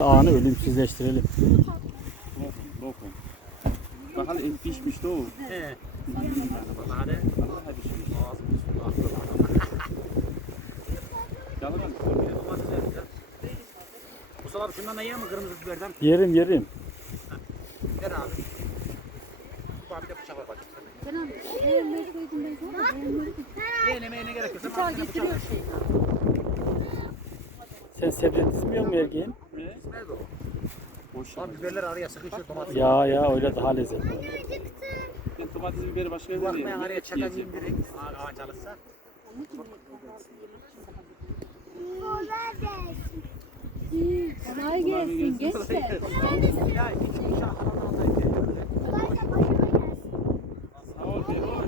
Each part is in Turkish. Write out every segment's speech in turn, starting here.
Anı ölümsüzleştirelim. Lokum, lokum. Bak hadi et pişmiş de o. Şundan da yiyor mu kırmızı biberden? Yerim yerim. Ver abi. Sen sebze dizmiyor mu erkeğin? Nerede o? Boş Lan biberler araya sıkışıyor domates. Ya ya öyle daha lezzetli. Ben domates biberi başka yerde Bakmaya yiyeyim. araya çakan Yiyeceğim. indirin. Ağaç çalışsa. Kolay gelsin gençler. Ya iki uşak alan altı Sağ ol Beroş.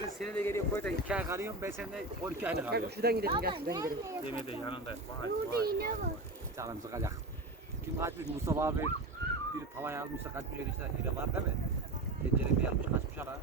Sen seni de geliyor koy da iki ay kalıyorum ben seninle 12 aylık kalıyorum. Şuradan gidelim gel şuradan gidelim. Yeme de yanında. Vay vay. Canım sıkacak. Kim kaçmış Mustafa abi bir tavaya almış da kaçmış işte öyle var değil mi? Tencereye bir almış kaçmış ala.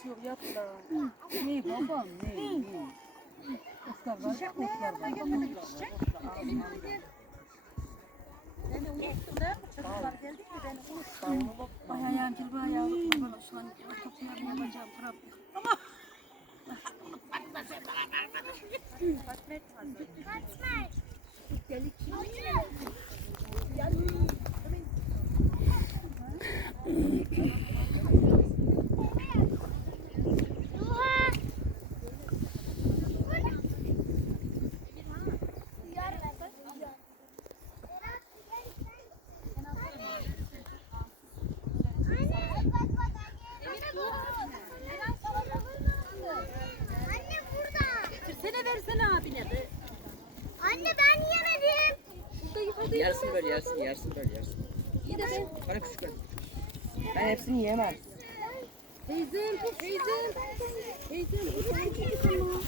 Senden iyisi yok yap da. Ne babam ne ne. Kızlar var kızlar var. Ay ayağım kilba ayağım. Bana şu an toplayalım yapacağım. Kırap. Anne burada. Sene versene abine be. Anne ben yemedim. Yersin böyle yersin yersin böyle yersin. İyi de ben. Bana küçük ver. Ben hepsini yiyemem. Teyzem, teyzem. Teyzem, bu da küçük ama.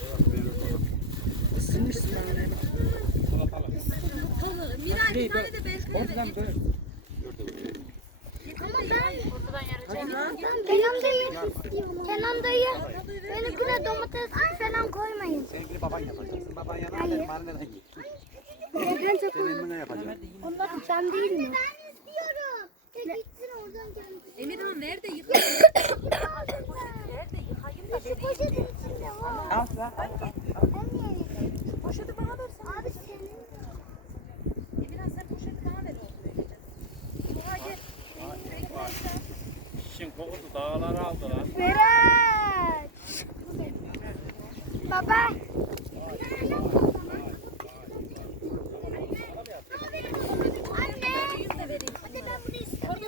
Isınmışsın ben öyle. Miray bir tane de ben Oradan böyle. Ama ben Kenan dayı Kenan dayı benimkine domates falan koymayın. Sevgili baban yapacaksın. Baban benim anneden git. Neden yapacağım. Onlar sen değil mi? Ben istiyorum. Gitsin oradan. Emirhan nerede yıkadın? Nerede yıkayayım da Şu poşetin içinde var. Al lan. Anne. Poşeti bana versene. Abi senin. Emirhan sen poşeti bana ver. Buraya gel. Şişin kokusu dağları aldı lan. Berat. Baba. Anne. Hadi ben bunu istiyorum.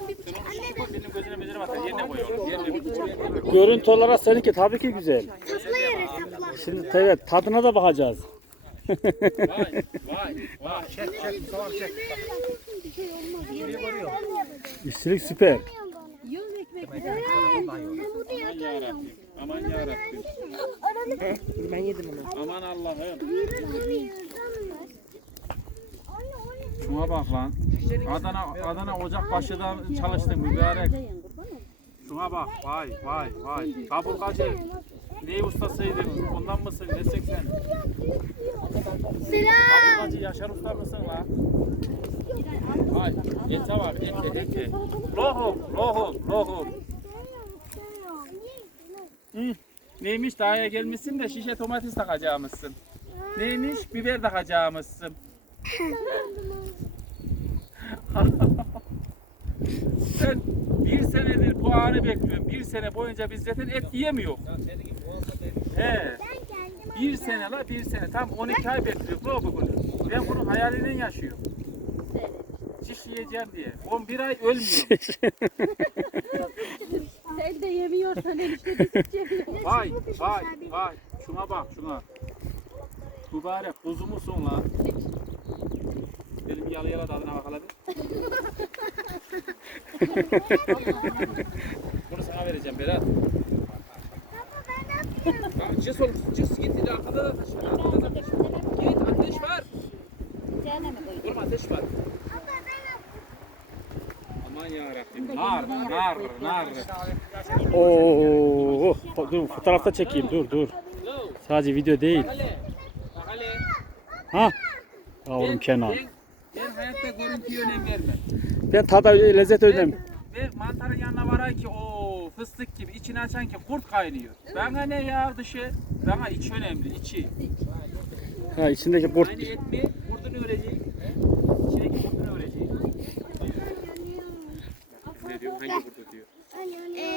Anne ben Benim gözüne bezire bakar. Yerine koyuyorum. Yerine Görüntü olarak seninki tabii ki güzel. yere. Şimdi evet tadına da bakacağız. Vay vay vay. Çek çek Mustafa abi çek. Bir şey olmaz. Biri görüyor. İşçilik süper. Yiyoruz ekmek. Ben burada Aman yarabbim. Ben yedim onu. Aman Allah'ım. Anne Şuna bak lan. Adana Adana Ocakbaşı'da çalıştın mübarek. Şuna bak. Vay vay vay. Kaburgacı. Ne ustasıydın? Ondan mısın? Nesek sen? Selam. Kaburgacı Yaşar Usta mısın lan? Vay. Ete var. Ete ete. Lohum. Lohum. Lohum. Hı. Neymiş daha gelmişsin de şişe domates takacağımızsın. Neymiş biber takacağımızsın. Ben bir senedir bu anı bekliyorum. Bir sene boyunca biz zaten et yiyemiyor. He. Bir sene la bir sene. Tam 12 ay bekliyoruz la bugün. Ben bunun hayalinden yaşıyorum. Şiş yiyeceğim diye. 11 ay ölmüyor. Sen de yemiyorsan enişte biz yemiyor. Vay vay vay. Şuna bak şuna. Mübarek kuzu musun Benim yalı yala tadına bakalım. Bunu sana vereceğim Berat. Tamam cız olur. Cız git arkada da taş var. Arkada da taş var. Git ateş var. Durma ateş var. Aman yarabbim. Nar, nar, nar. Oo, dur fotoğrafta çekeyim. Dur dur. Sadece video değil. Ha? Yavrum Kenan. Ben, ben hayatta görüntüye önem vermem. Ben tada lezzet önem. Ve mantarın yanına varan ki o fıstık gibi içini açan ki kurt kaynıyor. Bana ne ya dışı? Bana iç önemli içi. Ha içindeki kurt. Aynı et mi? Kurtunu öreceğim. İçindeki kurtunu öreceğim. Ne diyor? Hangi kurtu diyor?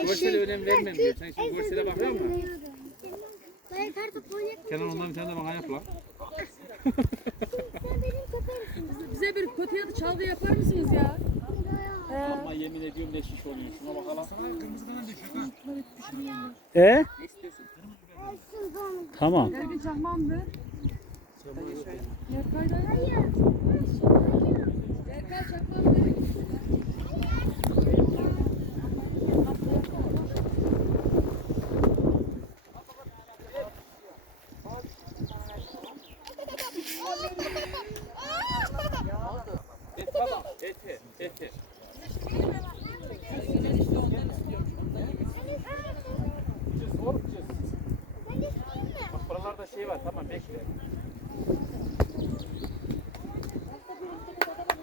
Görsele önem vermem diyor. Sen şimdi görsele bakıyor musun? Kenan ondan bir tane de bana yap lan. Bir kötü yadı çalgı yapar mısınız ya? Ama yemin ediyorum ne şiş oluyor. Şuna bakalım. E? Ne istiyorsun? Tamam. Ergin çakmağım ver. Yerkay'da. Yerkay çakmağım ver. Et baba. Eti. Eti. Cız oğlum cız. Bak buralarda şey var. Tamam bekle.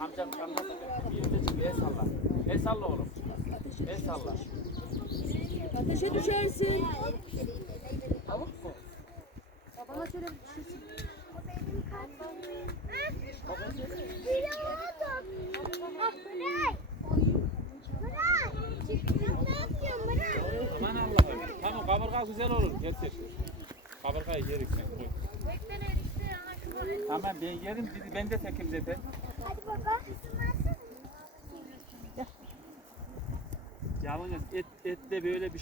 Amcam anlasın. Bir yerde çık. El salla. El salla oğlum. El salla. Ateşe düşersin. Aman Allah'ım. Tamam kaburga güzel olur. Getir. Kaburgayı yerik sen. Koy. Tamam ben yerim. Dedi, ben de tekim zaten. Hadi baba. Yalnız et, ette böyle bir